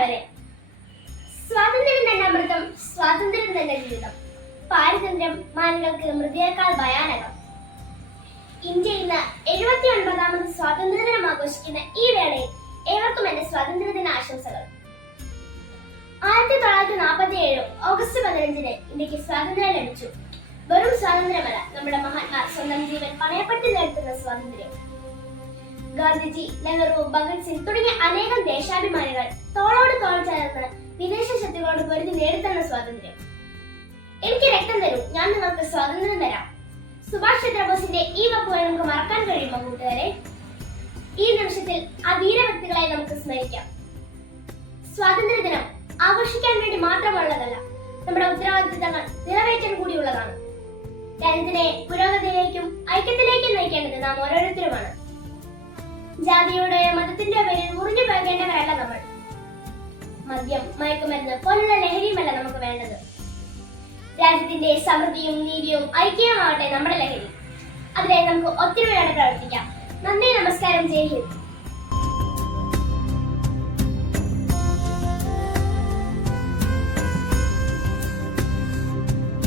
പ്രിയപ്പെട്ടവരെ സ്വാതന്ത്ര്യം തന്നെ അമൃതം സ്വാതന്ത്ര്യം തന്നെ ജീവിതം. പാരതന്ത്ര്യം മാനുകൾക്ക് മൃതിയേക്കാൾ ഭയാനകം. ഇന്ത്യ ഇന്ന് എഴുപത്തി ഒൻപതാമത് സ്വാതന്ത്ര്യ ദിനം ആഘോഷിക്കുന്ന ഈ വേളയിൽ ഏവർക്കും എന്റെ സ്വാതന്ത്ര്യ ദിന ആശംസകൾ. ആയിരത്തി തൊള്ളായിരത്തി നാൽപ്പത്തി ഏഴ് ഓഗസ്റ്റ് പതിനഞ്ചിന് ഇന്ത്യയ്ക്ക് സ്വാതന്ത്ര്യം ലഭിച്ചു. വെറും സ്വാതന്ത്ര്യമല്ല നമ്മുടെ മഹാത്മാർ സ്വന്തം ജീവൻ പണയപ്പെടുത്തി നേടുന്ന സ്വാതന്ത്ര്യം. ഗാന്ധിജി നെഹ്റു ഭഗത് സിംഗ് തുടങ്ങിയ അനേകം ദേശാഭിമാനികൾ തോളോട് തോൾ ചേർന്ന് വിദേശ ശക്തികളോട് പൊരുതി നേടിത്തന്ന സ്വാതന്ത്ര്യം. എനിക്ക് രക്തം തരൂ ഞാൻ നിങ്ങൾക്ക് സ്വാതന്ത്ര്യം തരാം. സുഭാഷ് ചന്ദ്രബോസിന്റെ ഈ വാക്കുകൾ നമുക്ക് മറക്കാൻ കഴിയുമോ കൂട്ടുകാരെ? ഈ നിമിഷത്തിൽ ആ ധീര വ്യക്തികളെ നമുക്ക് സ്മരിക്കാം. സ്വാതന്ത്ര്യ ദിനം ആഘോഷിക്കാൻ വേണ്ടി മാത്രമുള്ളതല്ല നമ്മുടെ ഉത്തരവാദിത്തങ്ങൾ നിറവേറ്റാൻ കൂടിയുള്ളതാണ്. രാജ്യത്തിനെ പുരോഗതിയിലേക്കും ഐക്യത്തിലേക്കും നയിക്കേണ്ടത് നാം ഓരോരുത്തരുമാണ്. ജാതിയുടെയോ മതത്തിന്റെ പേരിൽ മുറിഞ്ഞു പോകേണ്ടവരല്ല നമ്മൾ. മദ്യം മയക്കുമരുന്ന് പോലുള്ള ലഹരിയുമല്ല നമുക്ക് വേണ്ടത്. രാജ്യത്തിന്റെ സമൃദ്ധിയും നീതിയും ഐക്യവുമാവട്ടെ നമ്മുടെ ലഹരി. അതിനെ നമുക്ക് ഒത്തിരി പ്രവർത്തിക്കാം നന്ദി നമസ്കാരം ജയ് ഹിന്ദ്.